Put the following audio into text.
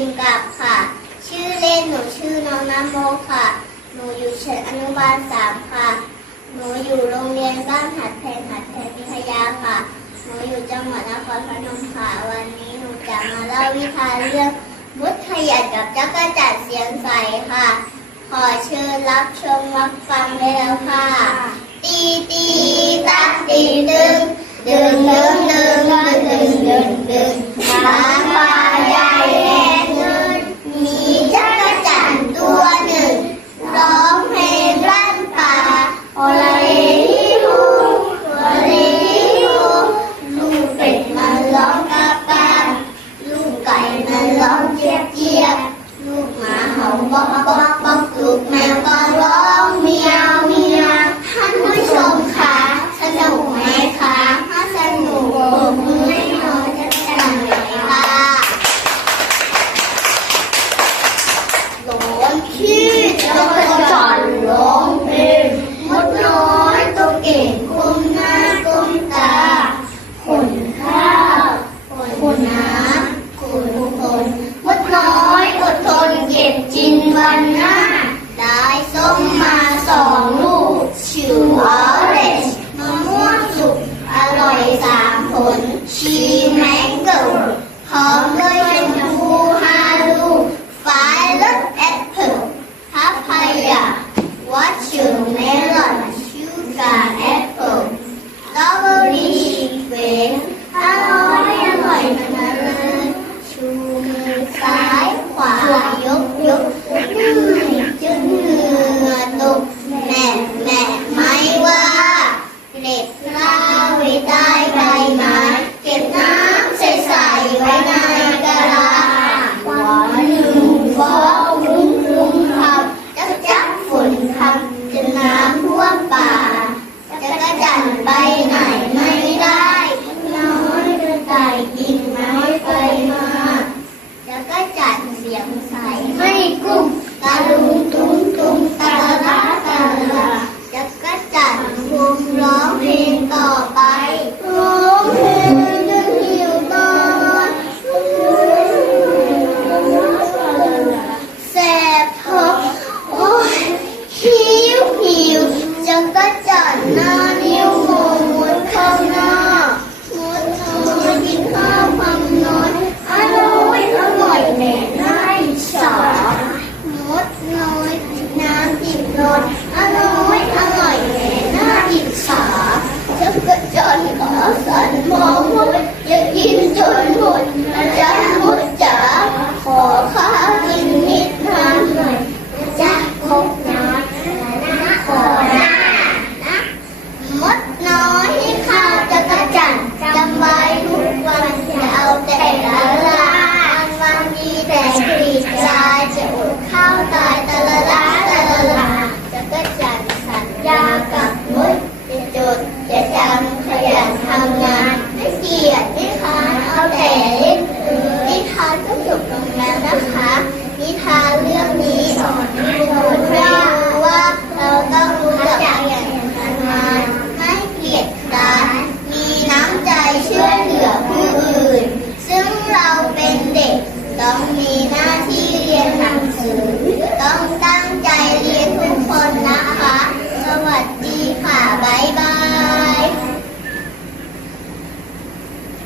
มกลับค่ะ ชื่อเล่นหนูชื่อน้องน้ำโมค่ะ หนูอยู่เชั้นอนุบาลสามค่ะ หนูอยู่โรงเรียนบ้านหัดแพงหัดแพงพิทยาค่ะ หนูอยู่จังหวัดนครพนมค่ะ วันนี้หนูจะมาเล่าวิทาเรื่องมุทขยัดกับจักรจัดเสียงใสค่ะ ขอเชิญรับชมรับฟังได้แล้วค่ะ ตีตี Mama น้ำจิบรสอร่อยอร่อยแน่น่าจิบสาจะกระจอนกอสันมองหมดอย่ากินจนหมดอาจารย์หมดจ๋าขอข้ากินนิดน้ำหน่อยจะครบ